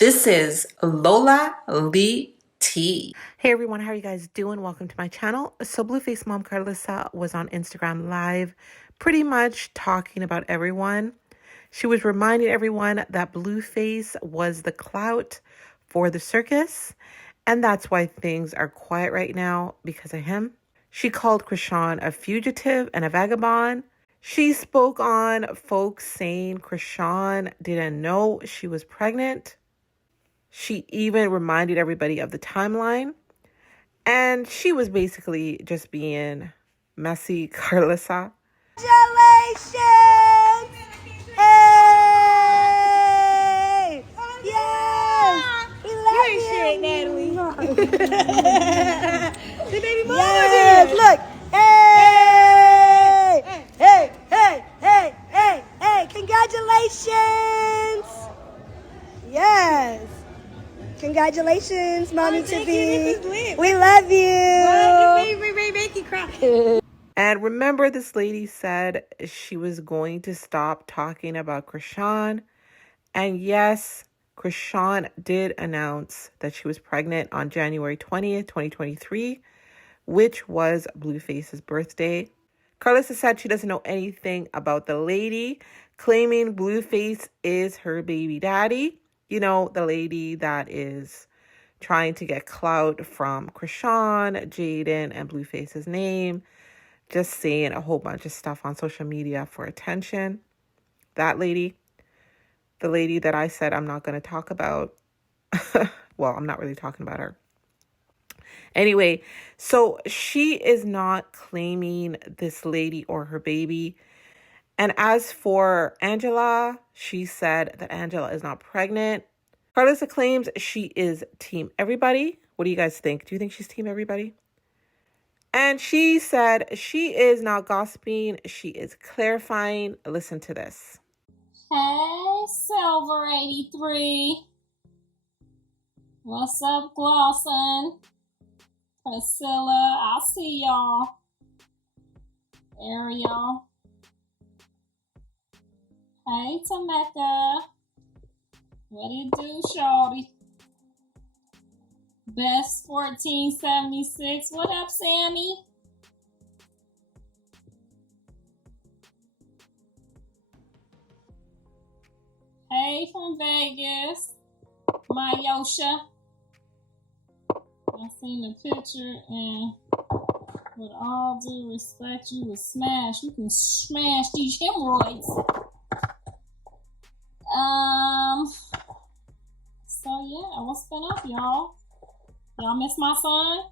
This is Lola Lee T. Hey everyone, how are you guys doing? Welcome to my channel. So Blueface Mom Karlissa was on Instagram Live pretty much talking about everyone. She was reminding everyone that Blueface was the clout for the circus, and that's why things are quiet right now because of him. She called Chrisean a fugitive and a vagabond. She spoke on folks saying Chrisean didn't know she was pregnant. She even reminded everybody of the timeline. And she was basically just being messy, Karlissa. Congratulations! Hey! Yes! We love you! Shit, Natalie. The baby mama yes, look! Hey! Hey! Hey! Hey! Hey! Hey! Congratulations! Yes! Congratulations, Mommy Tiffy. We love you. Make you cry. And remember, this lady said she was going to stop talking about Chrisean. And yes, Chrisean did announce that she was pregnant on January 20th, 2023, which was Blueface's birthday. Karlissa said she doesn't know anything about the lady, claiming Blueface is her baby daddy. You know, the lady that is trying to get clout from Chrisean, Jaidyn, and Blueface's name. Just saying a whole bunch of stuff on social media for attention. That lady, the lady that I said I'm not going to talk about. Well, I'm not really talking about her. Anyway, so she is not claiming this lady or her baby. And as for Angela, she said that Angela is not pregnant. Karlissa claims she is team everybody. What do you guys think? Do you think she's team everybody? And she said she is not gossiping. She is clarifying. Listen to this. Hey, Silver83. What's up, Glosson? Priscilla, I see y'all. Ariel. Hey, Tameka. What it do, shorty? Best 1476. What up, Sammy? Hey, from Vegas. Mayosha. I seen the picture, and with all due respect, you would smash. You can smash these hemorrhoids. So yeah, what's been up, y'all? Y'all miss my son?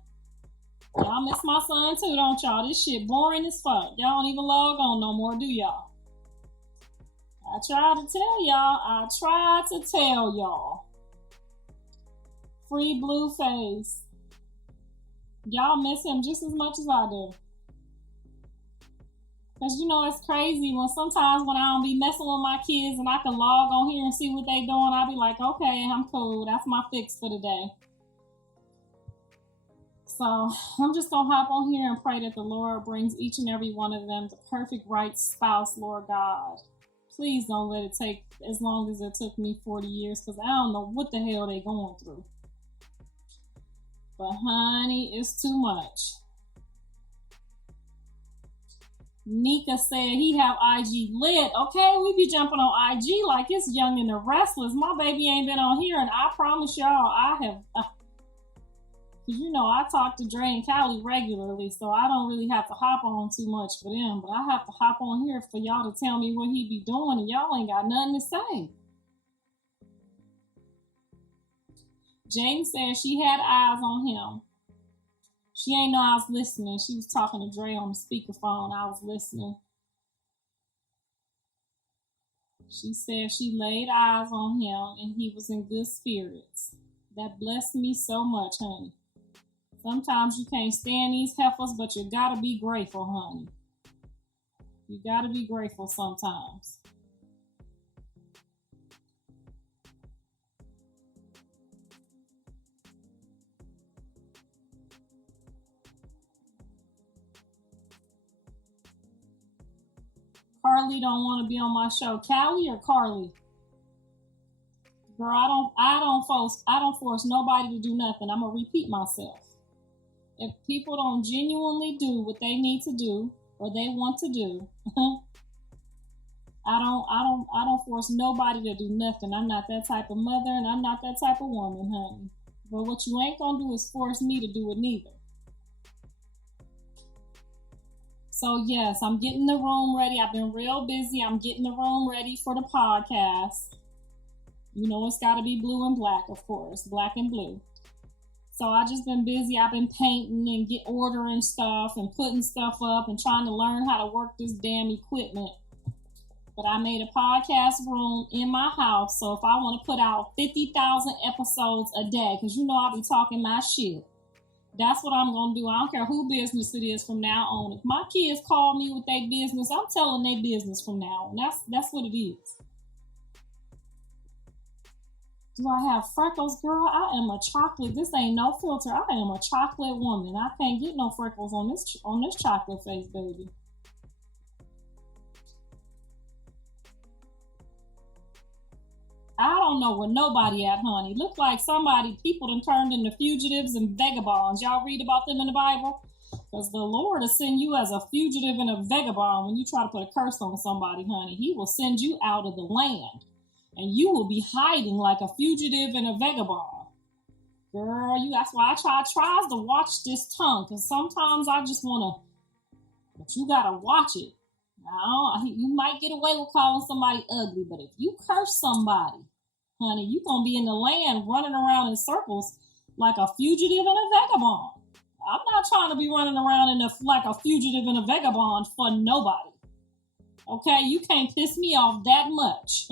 Y'all miss my son too, don't y'all? This shit boring as fuck. Y'all don't even log on no more, do y'all? I tried to tell y'all. Free Blueface. Y'all miss him just as much as I do. Cause you know it's crazy when sometimes when I don't be messing with my kids and I can log on here and see what they doing, I'll be like, okay, I'm cool. That's my fix for the day. So I'm just gonna hop on here and pray that the Lord brings each and every one of them the perfect right spouse, Lord God. Please don't let it take as long as it took me 40 years, because I don't know what the hell they going through. But honey, it's too much. Nika said he have IG lit. Okay, we be jumping on IG like it's Young and the Restless. My baby ain't been on here, and I promise y'all I have... Because you know, I talk to Dre and Callie regularly, so I don't really have to hop on too much for them. But I have to hop on here for y'all to tell me what he be doing, and y'all ain't got nothing to say. Jaden said she had eyes on him. She ain't know I was listening. She was talking to Dre on the speakerphone. I was listening. She said she laid eyes on him, and he was in good spirits. That blessed me so much, honey. Sometimes you can't stand these heifers, but you gotta be grateful, honey. You gotta be grateful sometimes. Carly don't want to be on my show. Callie or Carly? Girl, I don't force nobody to do nothing. I'm gonna repeat myself. If people don't genuinely do what they need to do or they want to do, I don't force nobody to do nothing. I'm not that type of mother and I'm not that type of woman, honey. But what you ain't gonna do is force me to do it neither. So yes, I'm getting the room ready. I've been real busy. I'm getting the room ready for the podcast. You know, it's got to be blue and black, of course, black and blue. So I just been busy. I've been painting and ordering stuff and putting stuff up and trying to learn how to work this damn equipment. But I made a podcast room in my house. So if I want to put out 50,000 episodes a day, because you know I'll be talking my shit. That's what I'm going to do. I don't care who business it is from now on. If my kids call me with their business, I'm telling their business from now on. That's what it is. Do I have freckles, girl? I am a chocolate. This ain't no filter. I am a chocolate woman. I can't get no freckles on this chocolate face, baby. I don't know where nobody at, honey. Look like people done turned into fugitives and vagabonds. Y'all read about them in the Bible? Because the Lord will send you as a fugitive and a vagabond when you try to put a curse on somebody, honey. He will send you out of the land. And you will be hiding like a fugitive and a vagabond. Girl, that's why I tries to watch this tongue. Because sometimes I just want to, but you got to watch it. Now, you might get away with calling somebody ugly, but if you curse somebody, honey, you going to be in the land running around in circles like a fugitive and a vagabond. I'm not trying to be running around like a fugitive and a vagabond for nobody. Okay, you can't piss me off that much.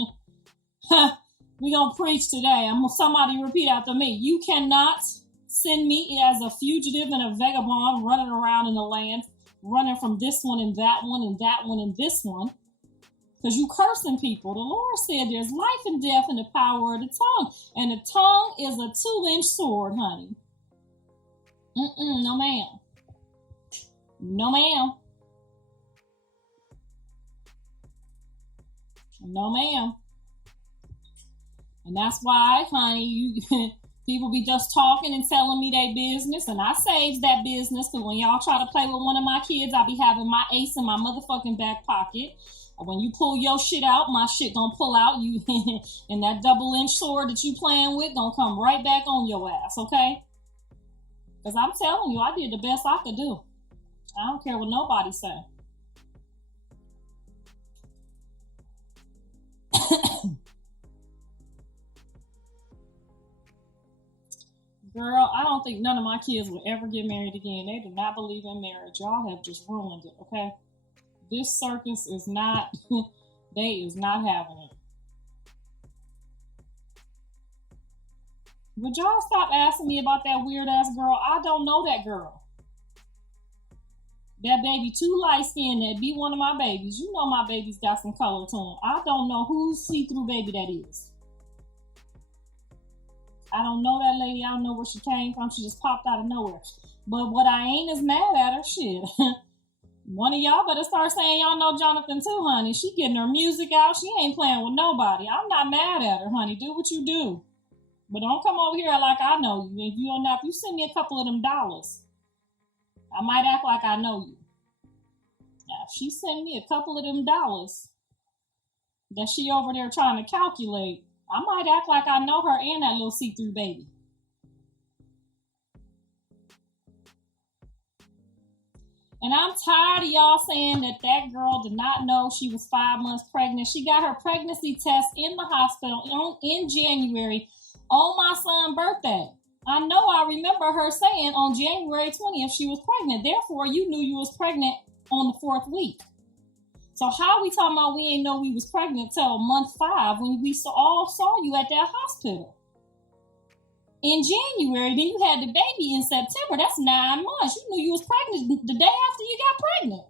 We gonna preach today. Somebody repeat after me. You cannot send me as a fugitive and a vagabond running around in the land, running from this one and that one and that one and this one, because you cursing people. The Lord said there's life and death in the power of the tongue, and the tongue is a 2-inch sword, honey. No ma'am. No ma'am. No ma'am. And that's why, honey, people be just talking and telling me their business, and I saves that business, because when y'all try to play with one of my kids, I be having my ace in my motherfucking back pocket. And when you pull your shit out, my shit gonna pull out. You and that 2-inch sword that you playing with gonna come right back on your ass, okay? Because I'm telling you, I did the best I could do. I don't care what nobody say. Girl, I don't think none of my kids will ever get married again. They do not believe in marriage. Y'all have just ruined it, okay? This circus is not, they is not having it. Would y'all stop asking me about that weird ass girl? I don't know that girl. That baby too light skinned, that be one of my babies. You know my babies got some color to them. I don't know whose see-through baby that is. I don't know that lady. I don't know where she came from. She just popped out of nowhere. But what I ain't is mad at her. Shit. One of y'all better start saying y'all know Jonathan too, honey. She getting her music out. She ain't playing with nobody. I'm not mad at her, honey. Do what you do. But don't come over here like I know you. If you don't know, if you send me a couple of them dollars, I might act like I know you. Now, if she send me a couple of them dollars that she over there trying to calculate, I might act like I know her and that little see-through baby. And I'm tired of y'all saying that girl did not know she was 5 months pregnant. She got her pregnancy test in the hospital in January on my son's birthday. I know I remember her saying on January 20th she was pregnant. Therefore, you knew you was pregnant on the 4th week. So how we talking about we ain't know we was pregnant till month 5 when we all saw you at that hospital? In January, then you had the baby in September. That's 9 months. You knew you was pregnant the day after you got pregnant.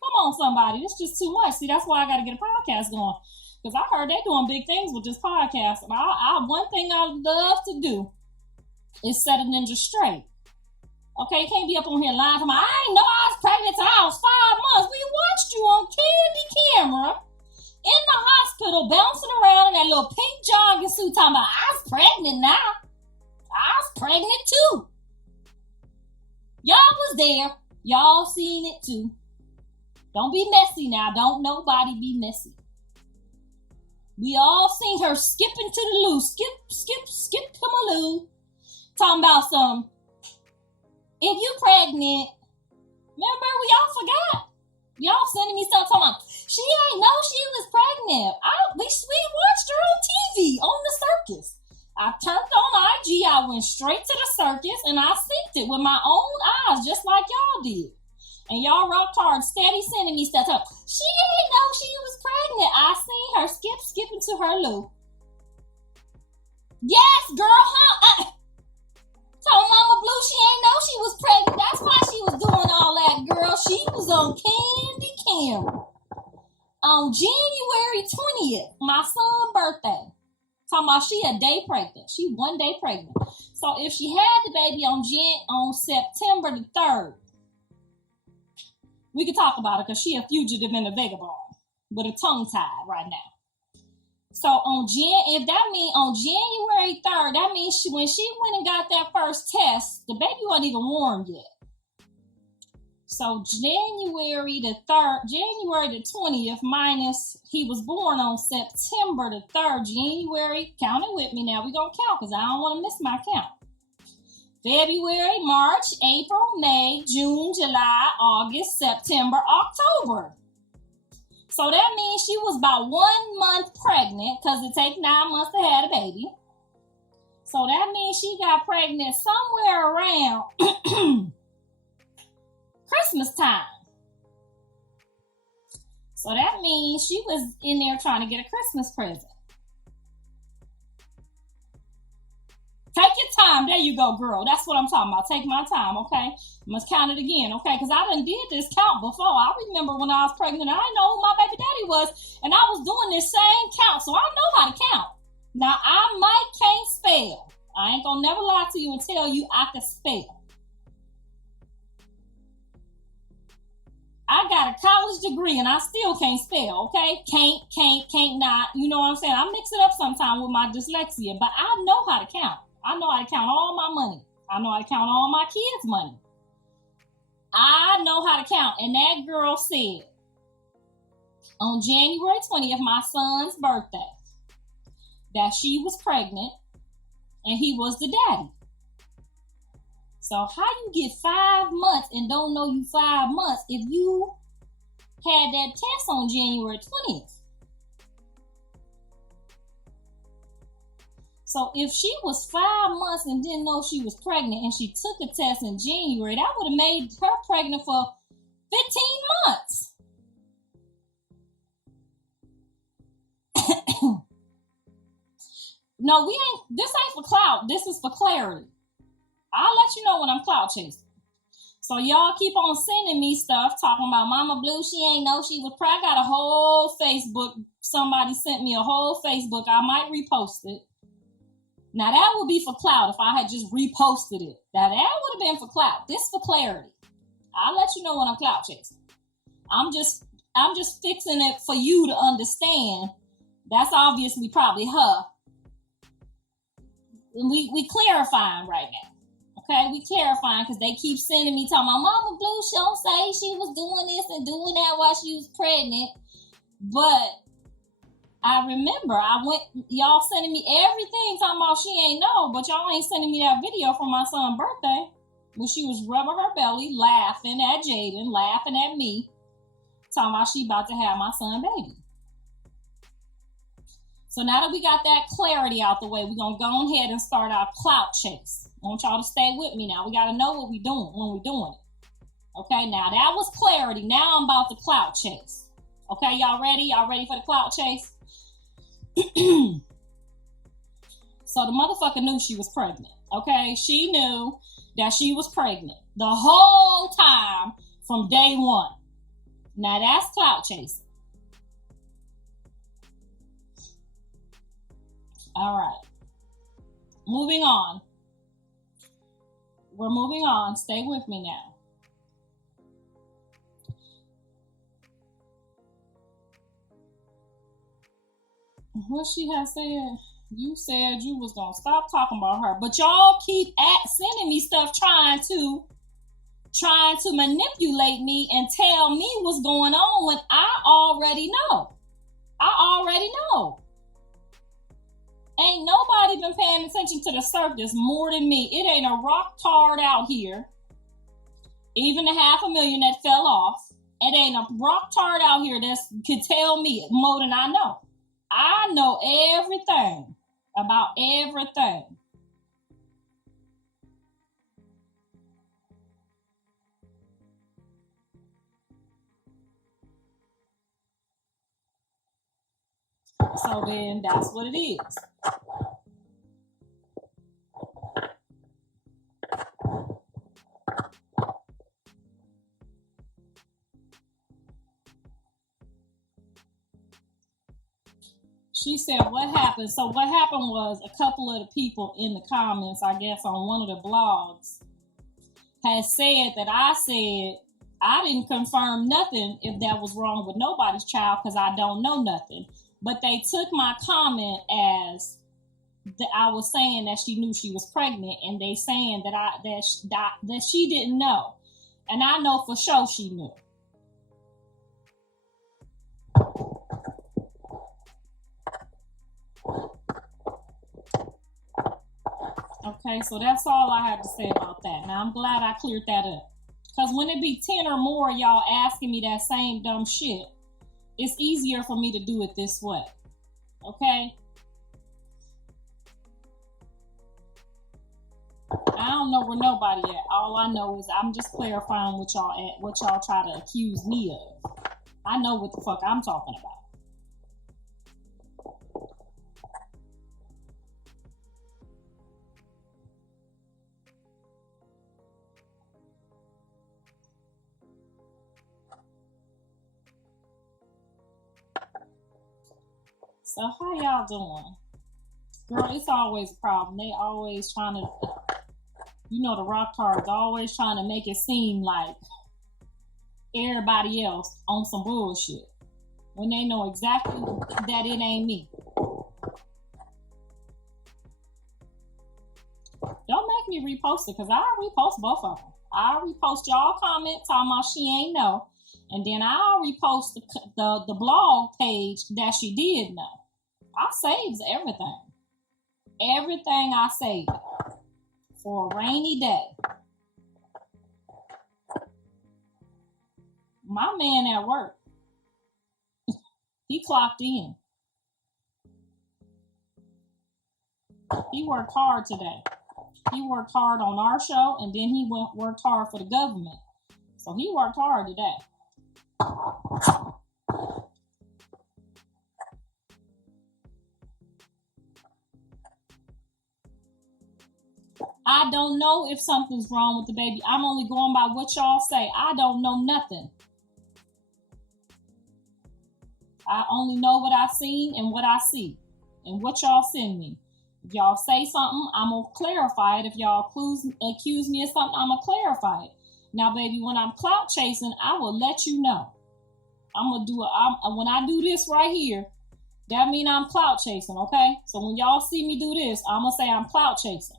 Come on, somebody. It's just too much. See, that's why I got to get a podcast going. Because I heard they doing big things with this podcast. And one thing I love to do is set a ninja straight. Okay, you can't be up on here lying to me. I ain't know I was pregnant till I was 5 months. We watched you on candy camera in the hospital bouncing around in that little pink jogging suit talking about, I was pregnant now. I was pregnant too. Y'all was there. Y'all seen it too. Don't be messy now. Don't nobody be messy. We all seen her skipping to the loo. Skip to my loo. Talking about some, if you pregnant, remember we all forgot. Y'all sending me stuff talking about, she ain't know she was pregnant. We watched her on TV on the circus. I turned on IG, I went straight to the circus, and I synced it with my own eyes, just like y'all did. And y'all rocked hard, steady sending me stuff. She ain't know she was pregnant. I seen her skipping to her loo. Yes, girl, huh? Told Mama Blue she ain't know she was pregnant. That's why she was doing all that, girl. She was on candy camera. On January 20th, my son's birthday. Talking about she a day pregnant. She 1 day pregnant. So if she had the baby on September the 3rd, we could talk about it because she a fugitive and a vagabond with a tongue tied right now. So if that means on January 3rd, that means when she went and got that first test, the baby wasn't even warm yet. So January the 20th minus, he was born on September the 3rd. January, count it with me now. We're going to count because I don't want to miss my count. February, March, April, May, June, July, August, September, October. So that means she was about 1 month pregnant because it takes 9 months to have a baby. So that means she got pregnant somewhere around Christmas time. So that means she was in there trying to get a Christmas present. Take your time. There you go, girl. That's what I'm talking about. Take my time, okay? Must count it again, okay? Because I done did this count before. I remember when I was pregnant, I didn't know who my baby daddy was, and I was doing this same count, so I know how to count. Now, I can't spell. I ain't gonna never lie to you and tell you I can spell. I got a college degree and I still can't spell, okay? Can't not. You know what I'm saying? I mix it up sometimes with my dyslexia, but I know how to count. I know how to count all my money. I know how to count all my kids' money. I know how to count. And that girl said, on January 20th, my son's birthday, that she was pregnant and he was the daddy. So how you get 5 months and don't know you 5 months if you had that test on January 20th? So if she was 5 months and didn't know she was pregnant and she took a test in January, that would have made her pregnant for 15 months. No, this ain't for clout. This is for clarity. I'll let you know when I'm clout chasing. So y'all keep on sending me stuff talking about Mama Blue, she ain't know she was pregnant. I got a whole Facebook. Somebody sent me a whole Facebook. I might repost it. Now that would be for clout if I had just reposted it. Now that would have been for clout. This for clarity. I'll let you know when I'm clout chasing. I'm just fixing it for you to understand. That's obviously probably her. We clarifying right now. Okay, we clarifying because they keep sending me talking about Mama Blue, she don't say she was doing this and doing that while she was pregnant. But I remember y'all sending me everything talking about she ain't know, but y'all ain't sending me that video from my son's birthday when she was rubbing her belly, laughing at Jaiden, laughing at me, talking about she about to have my son baby. So now that we got that clarity out the way, we're going to go ahead and start our clout chase. I want y'all to stay with me now. We got to know what we're doing when we're doing it. Okay, now that was clarity. Now I'm about to clout chase. Okay, y'all ready? Y'all ready for the clout chase? So the motherfucker knew she was pregnant. Okay, she knew that she was pregnant the whole time from day one. Now that's clout chasing. All right. Moving on. We're moving on. Stay with me now. What she has said? You said you was gonna stop talking about her, but y'all keep sending me stuff trying to manipulate me and tell me what's going on when I already know. Ain't nobody been paying attention to the circus more than me. It ain't a rock tard out here, even the 500,000 that fell off. It ain't a rock tard out here that could tell me more than I know. I know everything about everything. So then that's what it is. She said, what happened? So what happened was a couple of the people in the comments, I guess on one of the blogs, had said that I said I didn't confirm nothing if that was wrong with nobody's child because I don't know nothing. But they took my comment as that I was saying that she knew she was pregnant, and they saying that she didn't know, and I know for sure she knew. Okay, so that's all I had to say about that. Now I'm glad I cleared that up, because when it be 10 or more y'all asking me that same dumb shit, it's easier for me to do it this way. Okay? I don't know where nobody at. All I know is I'm just clarifying what y'all try to accuse me of. I know what the fuck I'm talking about. So how y'all doing? Girl, it's always a problem. They always trying to, the rock cards always trying to make it seem like everybody else on some bullshit when they know exactly that it ain't me. Don't make me repost it, because I repost both of them. I repost y'all comment talking about she ain't know, and then I'll repost the blog page that she did know. I saves everything. Everything I save for a rainy day. My man at work, he clocked in. He worked hard today. He worked hard on our show, and then he worked hard for the government. So he worked hard today. I don't know if something's wrong with the baby. I'm only going by what y'all say. I don't know nothing. I only know what I've seen and what I see and what y'all send me. If y'all say something, I'm going to clarify it. If y'all accuse me of something, I'm going to clarify it. Now, baby, when I'm clout chasing, I will let you know. I'm going to do it. When I do this right here, that means I'm clout chasing, okay? So when y'all see me do this, I'm going to say I'm clout chasing.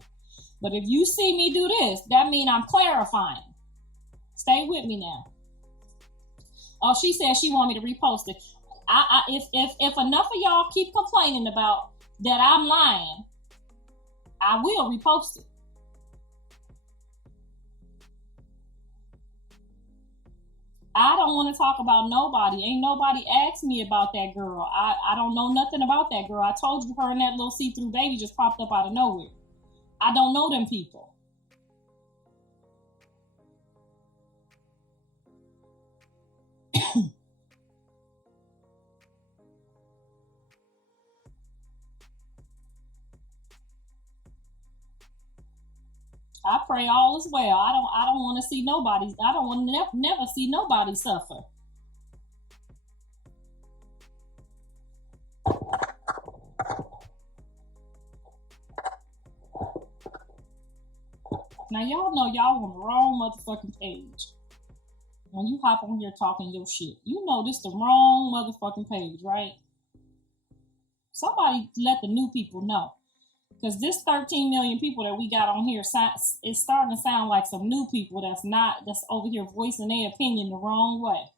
But if you see me do this, that means I'm clarifying. Stay with me now. Oh, she said she want me to repost it. If enough of y'all keep complaining about that I'm lying, I will repost it. I don't want to talk about nobody. Ain't nobody asked me about that girl. I don't know nothing about that girl. I told you her and that little see-through baby just popped up out of nowhere. I don't know them people. I pray all is well. I don't want to see nobody. I don't want to never see nobody suffer. Now y'all know y'all on the wrong motherfucking page. When you hop on here talking your shit, you know this the wrong motherfucking page, right? Somebody let the new people know. Because this 13 million people that we got on here is starting to sound like some new people that's over here voicing their opinion the wrong way.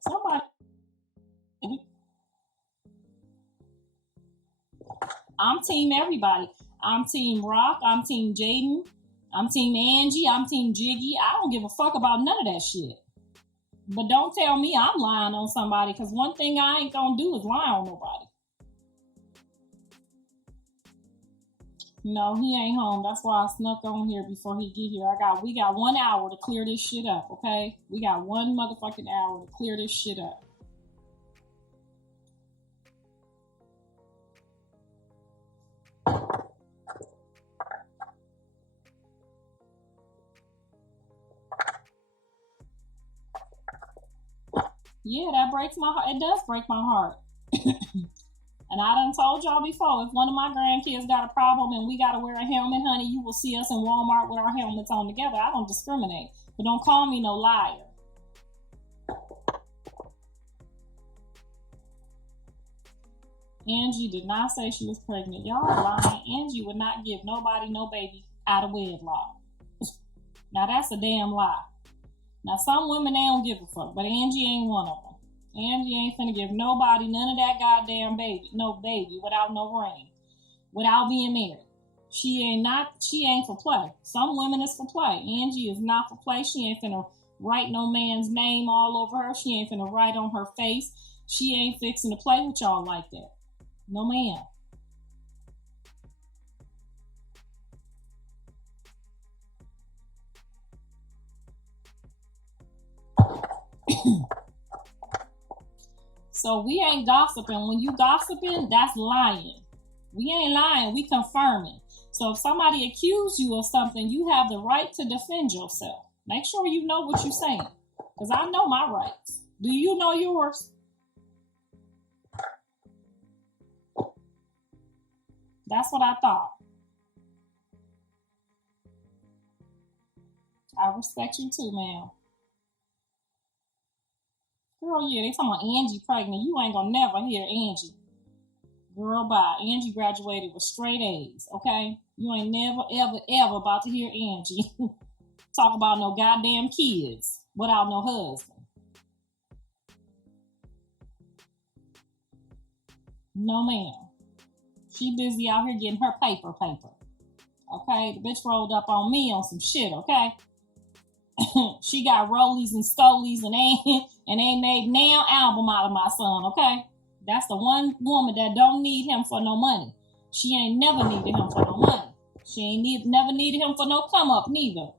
Somebody. I'm team everybody. I'm team Rock. I'm team Jaidyn. I'm team Angie. I'm team Jiggy. I don't give a fuck about none of that shit. But don't tell me I'm lying on somebody, because one thing I ain't gonna do is lie on nobody. No, he ain't home. That's why I snuck on here before he get here. We got 1 hour to clear this shit up, okay? We got 1 motherfucking hour to clear this shit up. Yeah, that breaks my heart. It does break my heart. And I done told y'all before, if one of my grandkids got a problem and we got to wear a helmet, honey, you will see us in Walmart with our helmets on together. I don't discriminate. But don't call me no liar. Angie did not say she was pregnant. Y'all are lying. Angie would not give nobody no baby out of wedlock. Now that's a damn lie. Now some women, they don't give a fuck, but Angie ain't one of them. Angie ain't finna give nobody none of that goddamn baby, no baby without no ring, without being married. She ain't for play. Some women is for play. Angie is not for play. She ain't finna write no man's name all over her. She ain't finna write on her face. She ain't fixing to play with y'all like that. No ma'am. So we ain't gossiping. When you gossiping, that's lying. We ain't lying, we confirming. So if somebody accused you of something, you have the right to defend yourself. Make sure you know what you're saying. Because I know my rights. Do you know yours? That's what I thought. I respect you too, ma'am. Girl, yeah, they talking about Angie pregnant. You ain't gonna never hear Angie. Girl, bye. Angie graduated with straight A's, okay? You ain't never, ever, ever about to hear Angie talk about no goddamn kids without no husband. No, ma'am. She busy out here getting her paper. Okay? The bitch rolled up on me on some shit, okay? She got rollies and stolies and ain't made now album out of my son, okay? That's the one woman that don't need him for no money. She ain't never needed him for no money. She ain't never needed him for no come up neither.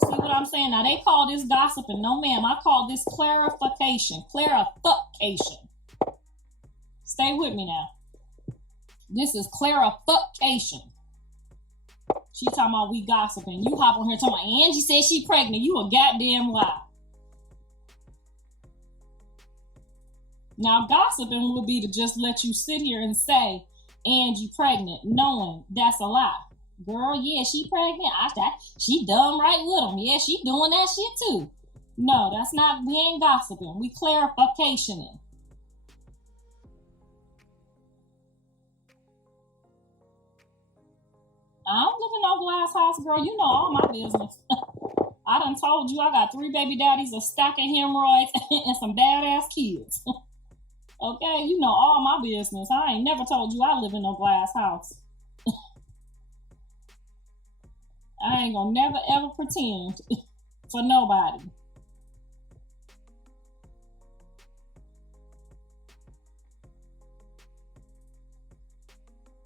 See what I'm saying? Now they call this gossiping. No ma'am, I call this clarification. Clarification. Stay with me now. This is clarification. She talking about we gossiping. You hop on here talking about Angie said she pregnant. You a goddamn lie. Now gossiping would be to just let you sit here and say Angie pregnant, knowing that's a lie. Girl, yeah, she pregnant. She done right with him. Yeah, she doing that shit too. No, that's not. We ain't gossiping. We clarificationing. I don't live in no glass house, girl. You know all my business. I done told you I got 3 baby daddies, a stack of hemorrhoids, and some badass kids. Okay, you know all my business. I ain't never told you I live in no glass house. I ain't gonna never ever pretend for nobody.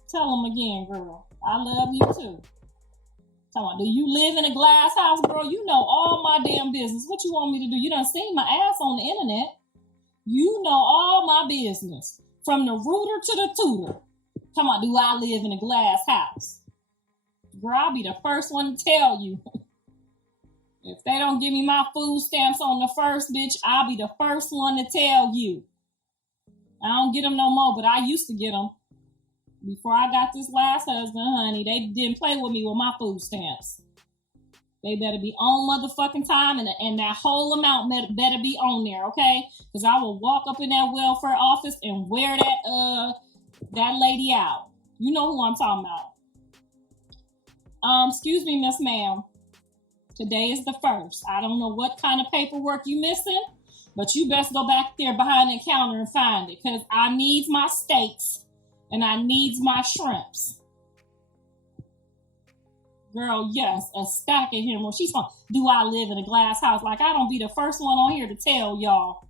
Tell them again, girl. I love you too. Tell me, do you live in a glass house, girl? You know all my damn business. What you want me to do? You done seen my ass on the internet. You know all my business. From the rooter to the tutor. Come on, do I live in a glass house? Girl, I'll be the first one to tell you. If they don't give me my food stamps on the first, bitch, I'll be the first one to tell you. I don't get them no more, but I used to get them. Before I got this last husband, honey, they didn't play with me with my food stamps. They better be on motherfucking time, and that whole amount better be on there, okay? Because I will walk up in that welfare office and wear that lady out. You know who I'm talking about. Excuse me, Miss Ma'am. Today is the 1st. I don't know what kind of paperwork you missing, but you best go back there behind the counter and find it, because I needs my steaks and I needs my shrimps. Girl, yes, a stack of him. Well, she's going, do I live in a glass house? Like, I don't be the first one on here to tell y'all.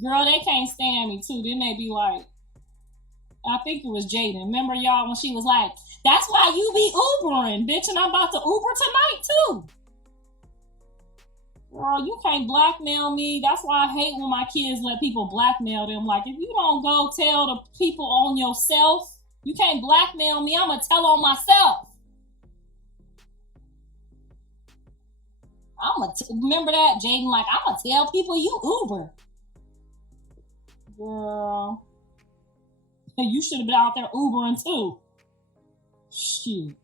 Girl, they can't stand me, too. Then they be like, I think it was Jaidyn. Remember, y'all, when she was like, that's why you be Ubering, bitch, and I'm about to Uber tonight, too. Girl, you can't blackmail me. That's why I hate when my kids let people blackmail them. Like, if you don't go tell the people on yourself, you can't blackmail me. I'm going to tell on myself. Remember that, Jaidyn? Like, I'm gonna tell people you Uber. Girl. You should have been out there Ubering too. Shit.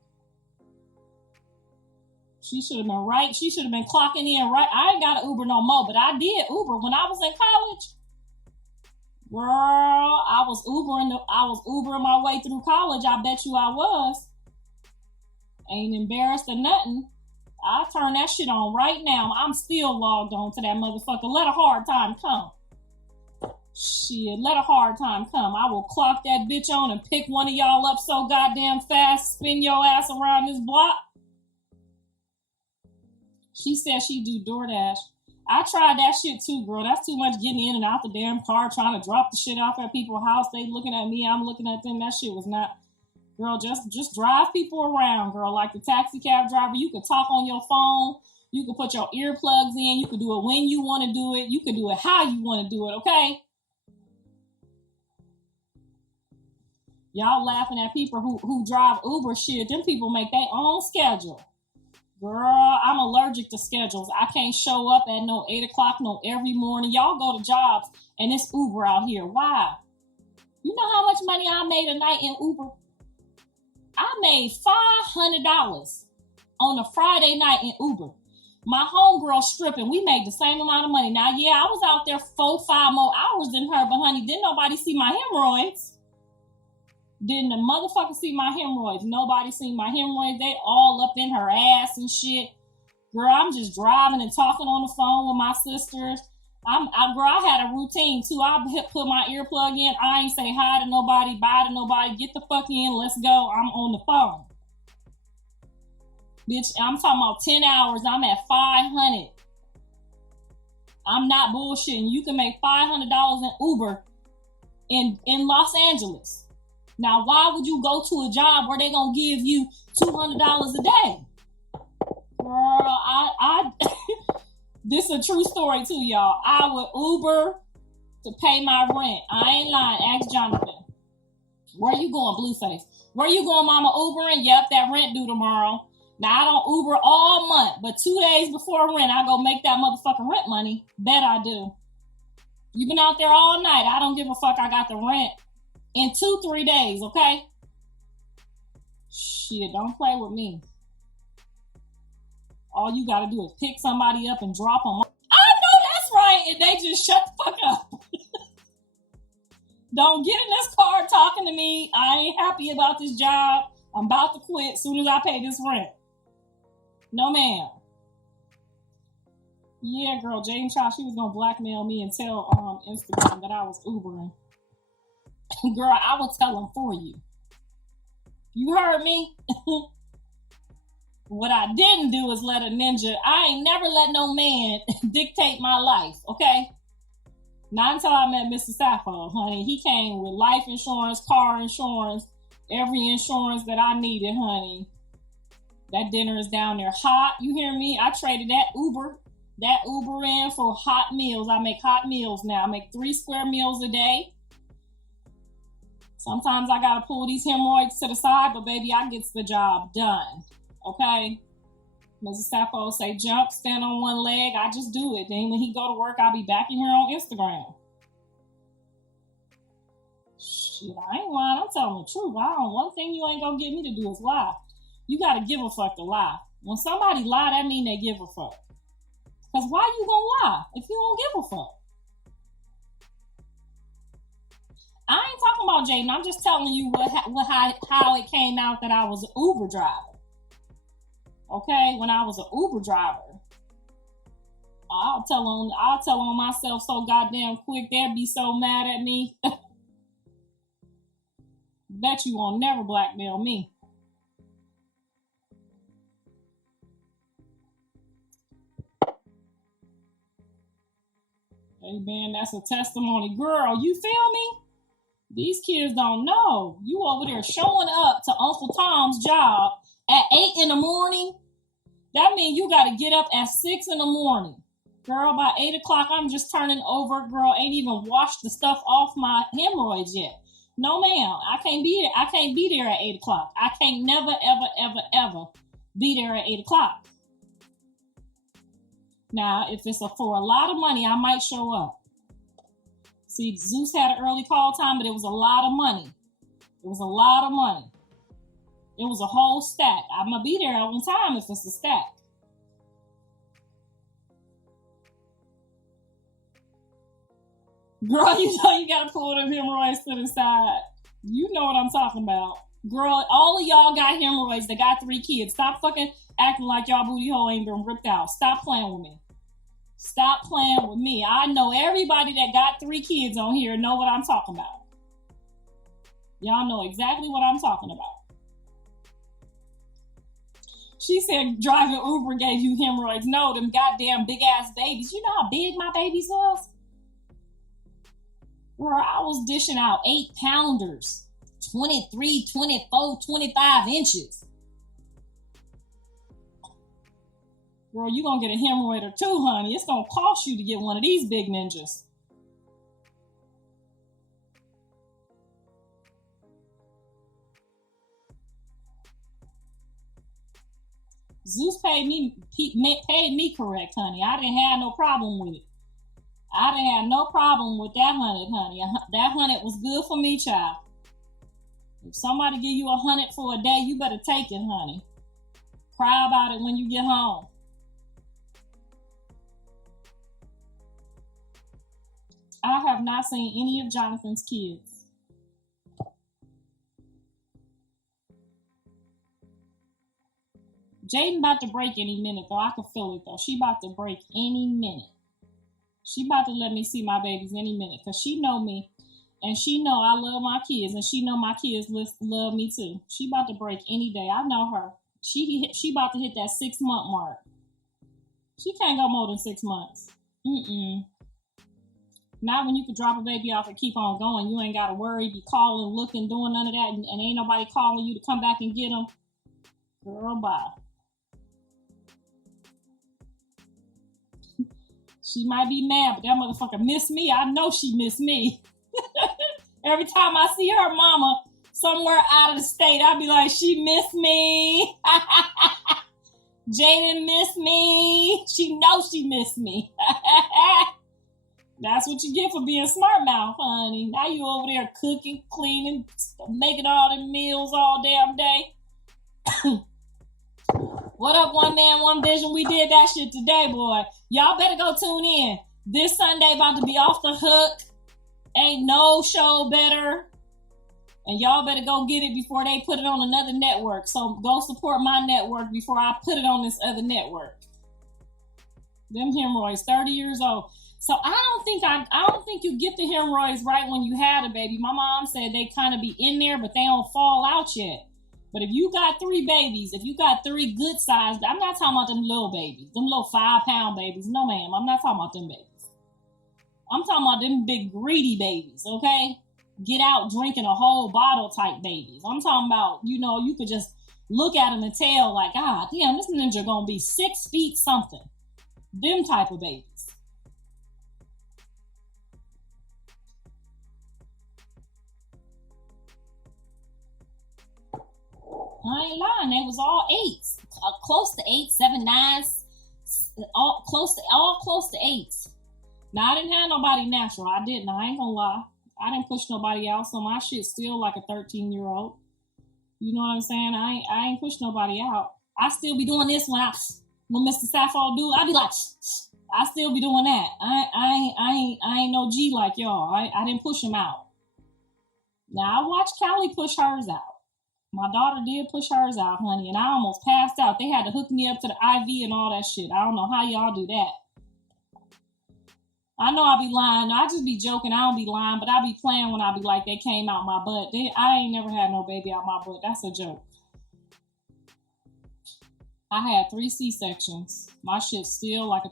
She should have been right. She should have been clocking in right. I ain't got to Uber no more, but I did Uber when I was in college. Girl, I was Ubering my way through college. I bet you I was. Ain't embarrassed or nothing. I turn that shit on right now. I'm still logged on to that motherfucker. Let a hard time come. Shit, let a hard time come. I will clock that bitch on and pick one of y'all up so goddamn fast, spin your ass around this block. She said she do DoorDash. I tried that shit too, girl. That's too much getting in and out the damn car, trying to drop the shit off at people's house. They looking at me, I'm looking at them. That shit was not... Girl, just drive people around, girl. Like the taxi cab driver, you could talk on your phone. You could put your earplugs in. You could do it when you want to do it. You could do it how you want to do it, okay? Y'all laughing at people who drive Uber shit. Them people make their own schedule. Girl, I'm allergic to schedules. I can't show up at no 8 o'clock, no every morning. Y'all go to jobs and it's Uber out here. Why? You know how much money I made a night in Uber? I made $500 on a Friday night in Uber. My homegirl stripping, we made the same amount of money. Now, yeah, I was out there 4-5 more hours than her, but honey, didn't nobody see my hemorrhoids? Didn't the motherfucker see my hemorrhoids? Nobody seen my hemorrhoids. They all up in her ass and shit. Girl, I'm just driving and talking on the phone with my sisters. Girl, I had a routine too. I put my earplug in. I ain't say hi to nobody, bye to nobody. Get the fuck in. Let's go. I'm on the phone. Bitch, I'm talking about 10 hours. I'm at 500. I'm not bullshitting. You can make $500 in Uber in Los Angeles. Now, why would you go to a job where they gonna give you $200 a day? Girl, I this is a true story too, y'all. I would Uber to pay my rent. I ain't lying. Ask Jonathan. Where you going, Blueface? Where you going, mama? Ubering? Yep, that rent due tomorrow. Now, I don't Uber all month, but 2 days before rent, I go make that motherfucking rent money. Bet I do. You been out there all night. I don't give a fuck. I got the rent in 2-3 days, okay? Shit, don't play with me. All you gotta do is pick somebody up and drop them. I know that's right, and they just shut the fuck up. Don't get in this car talking to me. I ain't happy about this job. I'm about to quit as soon as I pay this rent. No, ma'am. Yeah, girl, Jaidyn Child, she was gonna blackmail me and tell Instagram that I was Ubering. Girl, I will tell them for you. You heard me? What I didn't do is let a ninja, I ain't never let no man dictate my life, okay? Not until I met Mr. Sappho, honey. He came with life insurance, car insurance, every insurance that I needed, honey. That dinner is down there hot. You hear me? I traded that Uber in for hot meals. I make hot meals now. I make 3 square meals a day. Sometimes I gotta pull these hemorrhoids to the side, but baby, I gets the job done. Okay? Mrs. Sappho say jump, stand on one leg. I just do it. Then when he go to work, I'll be back in here on Instagram. Shit, I ain't lying. I'm telling the truth. One thing you ain't gonna get me to do is lie. You gotta give a fuck to lie. When somebody lie, that mean they give a fuck. Because why you gonna lie if you don't give a fuck? I ain't talking about Jaidyn. I'm just telling you how it came out that I was an Uber driver. Okay, when I was an Uber driver, I'll tell on myself so goddamn quick. They'd be so mad at me. Bet you won't never blackmail me. Hey man, that's a testimony. Girl, you feel me? These kids don't know. You over there showing up to Uncle Tom's job at 8 in the morning. That means you got to get up at 6 in the morning. Girl, by 8 o'clock, I'm just turning over. Girl, ain't even washed the stuff off my hemorrhoids yet. No, ma'am. I can't be there at 8 o'clock. I can't never, ever, ever, ever be there at 8 o'clock. Now, if it's for a lot of money, I might show up. See, Zeus had an early call time, but it was a lot of money. It was a lot of money. It was a whole stack. I'm going to be there on time if it's a stack. Girl, you know you got to pull them hemorrhoids to the side. You know what I'm talking about. Girl, all of y'all got hemorrhoids that got 3 kids. Stop fucking acting like y'all booty hole ain't been ripped out. Stop playing with me. Stop playing with me. I know everybody that got 3 kids on here know what I'm talking about. Y'all know exactly what I'm talking about. She said driving Uber gave you hemorrhoids. No, them goddamn big ass babies. You know how big my babies was? Girl, I was dishing out 8-pounders. 23, 24, 25 inches. Girl, you gonna get a hemorrhoid or 2, honey. It's gonna cost you to get one of these big ninjas. Zeus paid me correct, honey. I didn't have no problem with it. I didn't have no problem with that 100, honey. That 100 was good for me, child. If somebody give you 100 for a day, you better take it, honey. Cry about it when you get home. I have not seen any of Jonathan's kids. Jaidyn about to break any minute, though. I can feel it, though. She about to break any minute. She about to let me see my babies any minute, because she know me, and she know I love my kids, and she know my kids love me, too. She about to break any day. I know her. She about to hit that 6-month mark. She can't go more than 6 months. Not when you can drop a baby off and keep on going. You ain't got to worry, be calling, looking, doing none of that, and ain't nobody calling you to come back and get them. Girl, bye. She might be mad, but that motherfucker miss me. I know she miss me. Every time I see her mama somewhere out of the state, I be like, she miss me. Jaidyn miss me. She knows she miss me. That's what you get for being smart mouth, honey. Now you over there cooking, cleaning, making all them meals all damn day. What up, One Man, One Vision? We did that shit today, boy. Y'all better go tune in. This Sunday about to be off the hook. Ain't no show better. And y'all better go get it before they put it on another network. So go support my network before I put it on this other network. Them hemorrhoids, 30 years old. So I don't think you get the hemorrhoids right when you had a baby. My mom said they kind of be in there, but they don't fall out yet. But if you got 3 babies, if you got 3 good sized, I'm not talking about them little babies, them little 5-pound babies. No, ma'am, I'm not talking about them babies. I'm talking about them big greedy babies, okay? Get out drinking a whole bottle type babies. I'm talking about, you could just look at them and tell like, ah, damn, this ninja gonna be 6 feet something. Them type of babies. I ain't lying. They was all 8s, close to 8, 7, 9s, all close to 8s. Now I didn't have nobody natural. I didn't. I ain't gonna lie. I didn't push nobody out, so my shit's still like a 13-year-old. You know what I'm saying? I ain't push nobody out. I still be doing this when Mr. Sappho do. I be like, I still be doing that. I ain't no G like y'all. I didn't push him out. Now I watched Callie push hers out. My daughter did push hers out, honey, and I almost passed out. They had to hook me up to the IV and all that shit. I don't know how y'all do that. I know I be lying. I just be joking. I don't be lying, but I be playing when I be like, they came out my butt. I ain't never had no baby out my butt. That's a joke. I had 3 C-sections. My shit's still like a,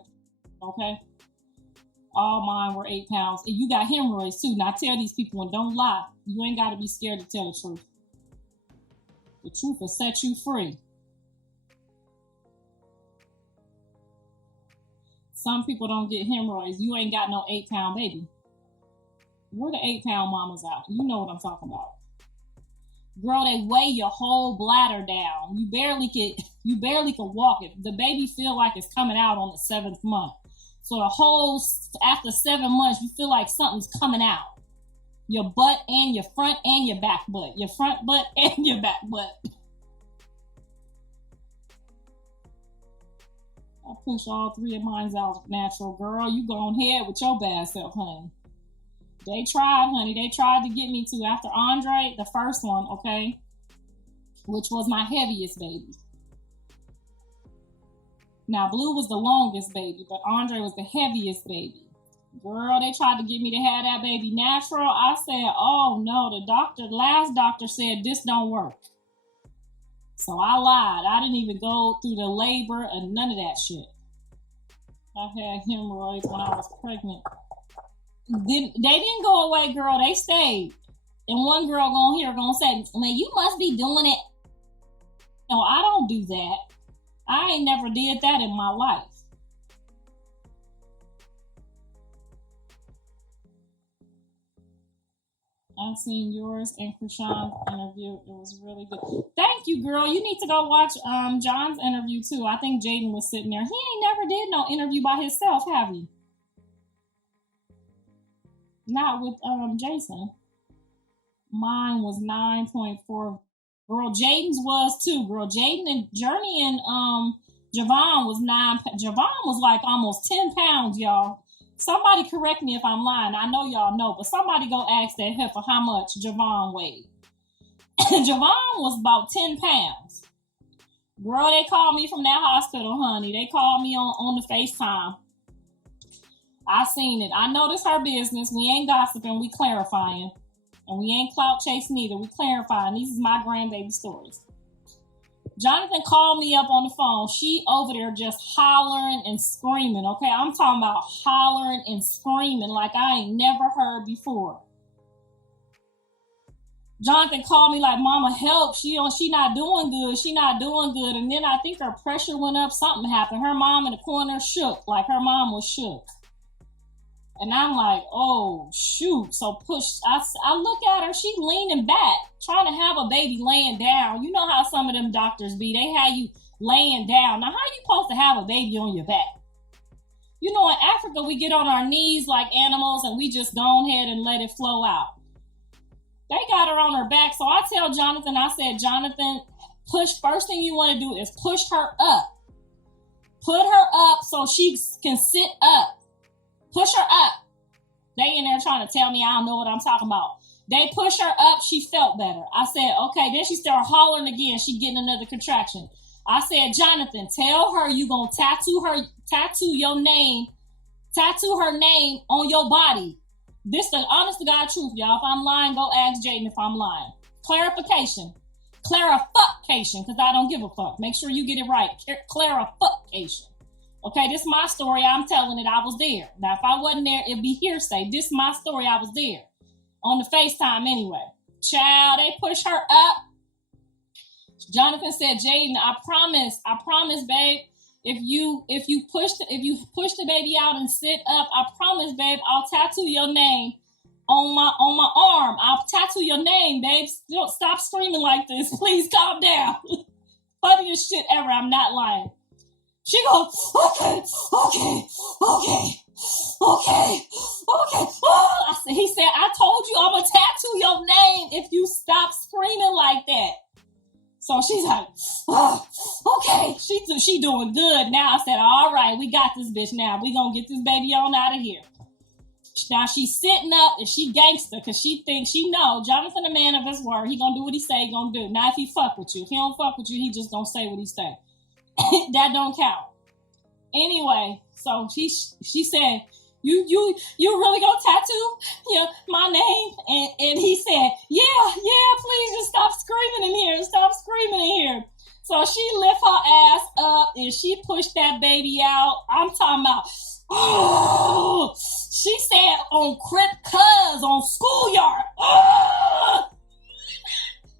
okay? All mine were 8 pounds. And you got hemorrhoids too. Now I tell these people, and don't lie. You ain't got to be scared to tell the truth. The truth will set you free. Some people don't get hemorrhoids. You ain't got no 8-pound baby. Where the 8-pound mamas out? You know what I'm talking about. Girl, they weigh your whole bladder down. You barely can walk it. The baby feel like it's coming out on the 7th month. So after 7 months, you feel like something's coming out. Your butt and your front and your back butt. Your front butt and your back butt. I push all 3 of mine out natural, girl. You go on ahead with your bad self, honey. They tried, honey. They tried to get me to. After Andre, the first one, okay, which was my heaviest baby. Now, Blue was the longest baby, but Andre was the heaviest baby. Girl, they tried to get me to have that baby natural. I said, oh no, the last doctor said this don't work. So I lied. I didn't even go through the labor and none of that shit. I had hemorrhoids when I was pregnant. They didn't go away, girl. They stayed. And one girl gonna say, man, you must be doing it. No, I don't do that. I ain't never did that in my life. I've seen yours and Krishan's interview. It was really good. Thank you, girl. You need to go watch John's interview too. I think Jaidyn was sitting there. He ain't never did no interview by himself, have you? Not with Jason. Mine was 9.4. Girl, Jaidyn's was too. Girl, Jaidyn and Journey and Javon was 9. Javon was like almost 10 pounds, y'all. Somebody correct me if I'm lying. I know y'all know, but somebody go ask that heifer how much Javon weighed. Javon was about 10 pounds. Girl, they called me from that hospital, honey. They called me on the FaceTime. I seen it. I know this her business. We ain't gossiping. We clarifying. And we ain't clout chasing either. We clarifying. These is my grandbaby stories. Jonathan called me up on the phone. She over there just hollering and screaming, okay? I'm talking about hollering and screaming like I ain't never heard before. Jonathan called me like, Mama, help. She not doing good. She not doing good. And then I think her pressure went up. Something happened. Her mom in the corner shook like her mom was shook. And I'm like, oh, shoot. So I look at her. She leaning back, trying to have a baby laying down. You know how some of them doctors be. They have you laying down. Now, how you supposed to have a baby on your back? You know, in Africa, we get on our knees like animals and we just go ahead and let it flow out. They got her on her back. So I tell Jonathan, I said, Jonathan, first thing you want to do is push her up. Put her up so she can sit up. Push her up. They in there trying to tell me I don't know what I'm talking about. They push her up. She felt better. I said, okay. Then she started hollering again. She getting another contraction. I said, Jonathan, tell her you gonna tattoo her name on your body. This the honest to God truth, y'all. If I'm lying, go ask Jaidyn if I'm lying. Clarification, because I don't give a fuck. Make sure you get it right. Clarification. Okay, this is my story. I'm telling it. I was there. Now, if I wasn't there, it'd be hearsay. This is my story. I was there. On the FaceTime anyway. Child, they push her up. Jonathan said, Jaidyn, I promise, babe. If you push the baby out and sit up, I promise, babe, I'll tattoo your name on my arm. I'll tattoo your name, babe. Don't stop screaming like this. Please calm down. Funniest shit ever. I'm not lying. She goes, okay. Oh, he said, I told you I'm going to tattoo your name if you stop screaming like that. So she's like, okay. got this bitch now. We gonna get this baby on out of here. Now she's sitting up and she gangster because she thinks she know Jonathan, a man of his word. He gonna do what he say he gonna do. Now if he fuck with you, if he don't fuck with you, he just gonna say what he say. That don't count. Anyway, so she said, you really gonna tattoo my name? And he said, yeah, please just stop screaming in here. Stop screaming in here. So she lift her ass up and she pushed that baby out. I'm talking about, oh, she said on Crip Cuz on Schoolyard. Oh,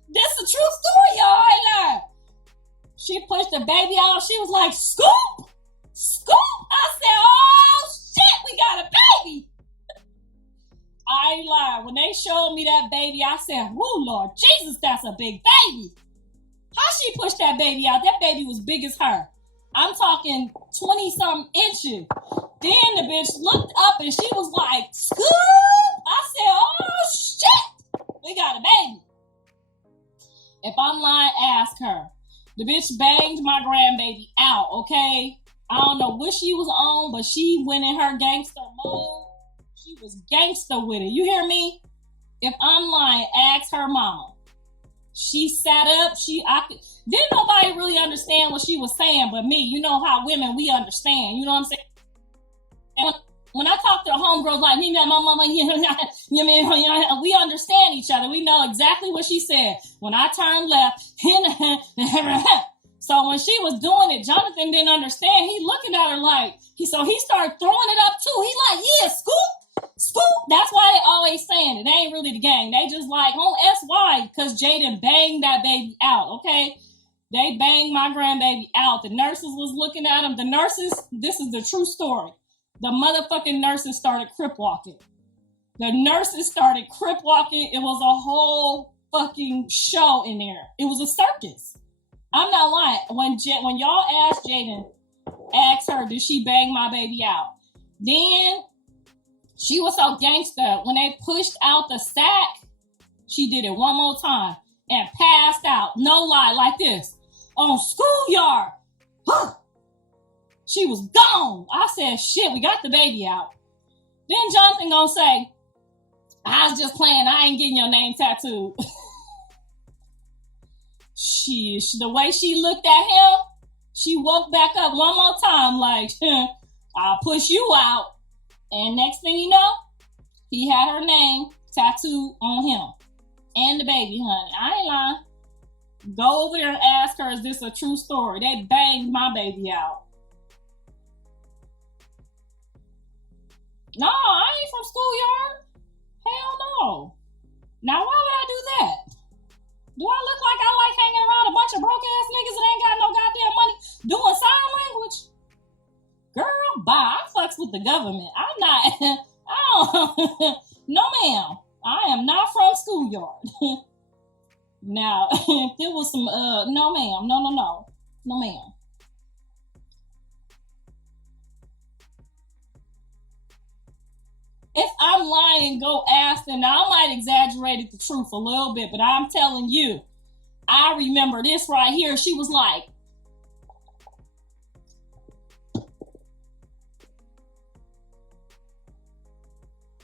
this is a true story, y'all. I ain't lying. She pushed the baby out. She was like, Scoop! Scoop! I said, oh, shit, we got a baby. I ain't lying. When they showed me that baby, I said, whoo, Lord Jesus, that's a big baby. How she pushed that baby out? That baby was big as her. I'm talking 20-something inches. Then the bitch looked up and she was like, Scoop! I said, oh, shit, we got a baby. If I'm lying, ask her. The bitch banged my grandbaby out, okay? I don't know what she was on, but she went in her gangster mode. She was gangster with it. You hear me? If I'm lying, ask her mama. She sat up. Didn't nobody really understand what she was saying but me. You know how women, we understand. You know what I'm saying? And when I talk to the homegirls like me, my mama, we understand each other. We know exactly what she said. When I turned left, so when she was doing it, Jonathan didn't understand. He looking at her like, so he started throwing it up too. He like, yeah, Scoop, Scoop. That's why they always saying it. They ain't really the gang. They just like, on SY, because Jaidyn banged that baby out, okay? They banged my grandbaby out. The nurses was looking at him. The nurses, this is the true story. The motherfucking nurses started crip walking. The nurses started crip walking. It was a whole fucking show in there. It was a circus. I'm not lying. When y'all asked Jaidyn, asked her, did she bang my baby out? Then she was so gangster. When they pushed out the sack, she did it one more time and passed out. No lie, like this. On Schoolyard. Huh. She was gone. I said, shit, we got the baby out. Then Jonathan gonna say, I was just playing. I ain't getting your name tattooed. The way she looked at him, she woke back up one more time like, I'll push you out. And next thing you know, he had her name tattooed on him. And the baby, honey. I ain't lying. Go over there and ask her, is this a true story? They banged my baby out. No, I ain't from Schoolyard. Hell no. Now, why would I do that? Do I look like I like hanging around a bunch of broke-ass niggas that ain't got no goddamn money doing sign language? Girl, bye. I fucks with the government. I'm not, no ma'am. I am not from Schoolyard. Now, if there was some, no ma'am. No ma'am. If I'm lying, go ask them. Now, I might exaggerate the truth a little bit, but I'm telling you, I remember this right here. She was like,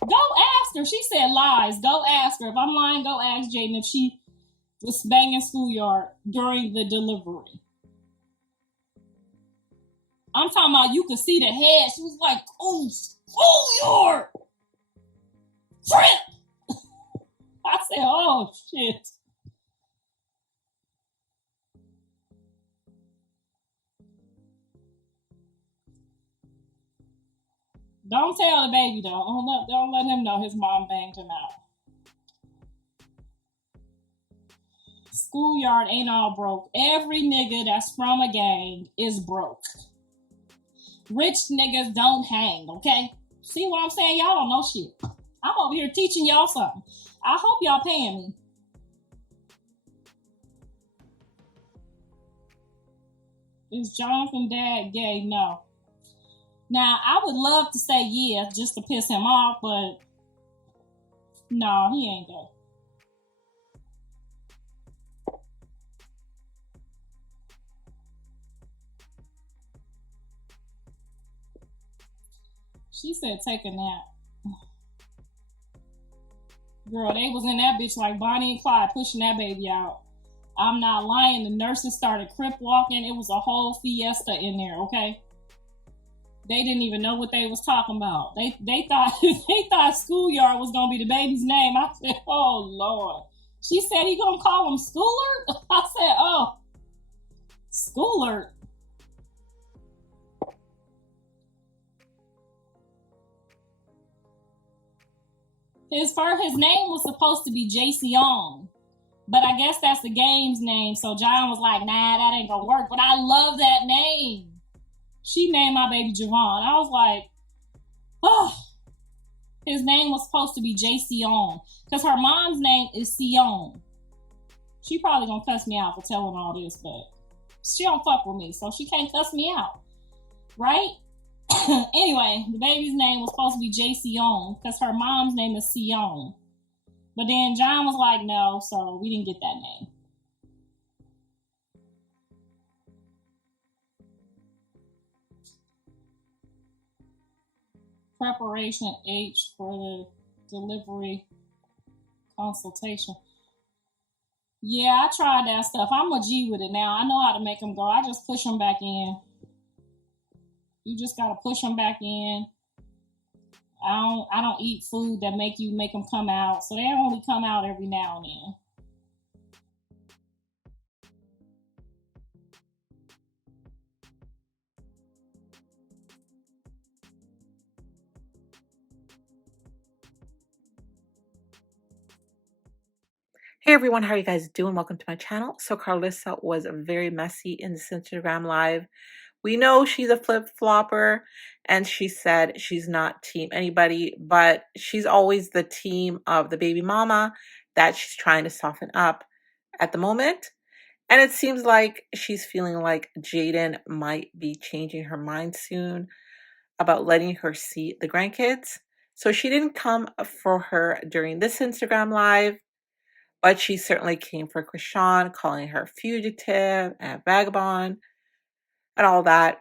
go ask her. She said lies. Go ask her. If I'm lying, go ask Jaidyn if she was banging Schoolyard during the delivery. I'm talking about you could see the head. She was like, oh, Schoolyard! Trip! I said, oh, shit. Don't tell the baby, though. Don't let him know his mom banged him out. Schoolyard ain't all broke. Every nigga that's from a gang is broke. Rich niggas don't hang, okay? See what I'm saying? Y'all don't know shit. I'm over here teaching y'all something. I hope y'all paying me. Is Jonathan dad gay? No. Now, I would love to say yeah, just to piss him off, but no, he ain't gay. She said take a nap. Girl, they was in that bitch like Bonnie and Clyde pushing that baby out. I'm not lying. The nurses started crip walking. It was a whole fiesta in there, okay? They didn't even know what they was talking about. They thought they thought schoolyard was gonna be the baby's name. I said, oh Lord. She said he gonna call him Schooler? I said, oh, Schooler. His name was supposed to be Jason, but I guess that's the game's name. So John was like, nah, that ain't gonna work. But I love that name. She named my baby Javon. I was like, oh, his name was supposed to be Jason because her mom's name is Sion. She probably gonna cuss me out for telling all this, but she don't fuck with me, so she can't cuss me out, right? Anyway, the baby's name was supposed to be Jason because her mom's name is Sion. But then John was like, no, so we didn't get that name. Preparation H for the delivery consultation. Yeah, I tried that stuff. I'm a G with it now. I know how to make them go. I just push them back in. You just gotta push them back in. I don't eat food that make them come out. So they only come out every now and then. Hey everyone, how are you guys doing? Welcome to my channel. So Karlissa was very messy in this Instagram live. We know she's a flip-flopper and she said she's not team anybody, but she's always the team of the baby mama that she's trying to soften up at the moment. And it seems like she's feeling like Jayden might be changing her mind soon about letting her see the grandkids. So she didn't come for her during this Instagram live, but she certainly came for Chrisean, calling her fugitive and vagabond and all that,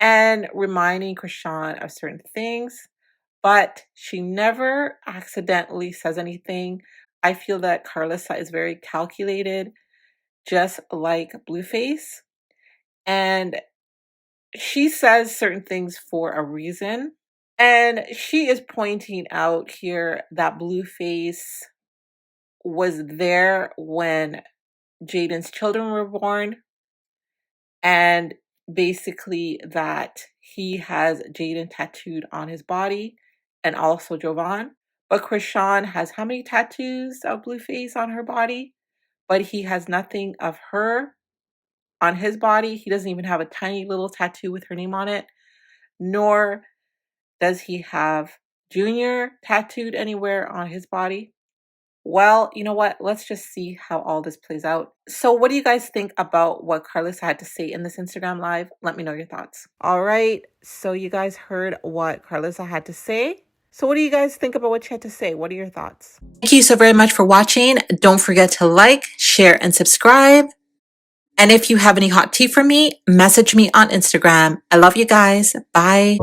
and reminding Chrisean of certain things, but she never accidentally says anything. I feel that Karlissa is very calculated, just like Blueface, and she says certain things for a reason. And she is pointing out here that Blueface was there when Jayden's children were born, and basically that he has Jayden tattooed on his body and also Jovan. But Chrisean has how many tattoos of Blueface on her body? But he has nothing of her on his body. He doesn't even have a tiny little tattoo with her name on it, nor does he have Junior tattooed anywhere on his body. Well, you know what? Let's just see how all this plays out. So what do you guys think about what Karlissa had to say in this Instagram live? Let me know your thoughts. All right. So you guys heard what Karlissa had to say. So what do you guys think about what she had to say? What are your thoughts? Thank you so very much for watching. Don't forget to like, share, and subscribe. And if you have any hot tea for me, message me on Instagram. I love you guys. Bye.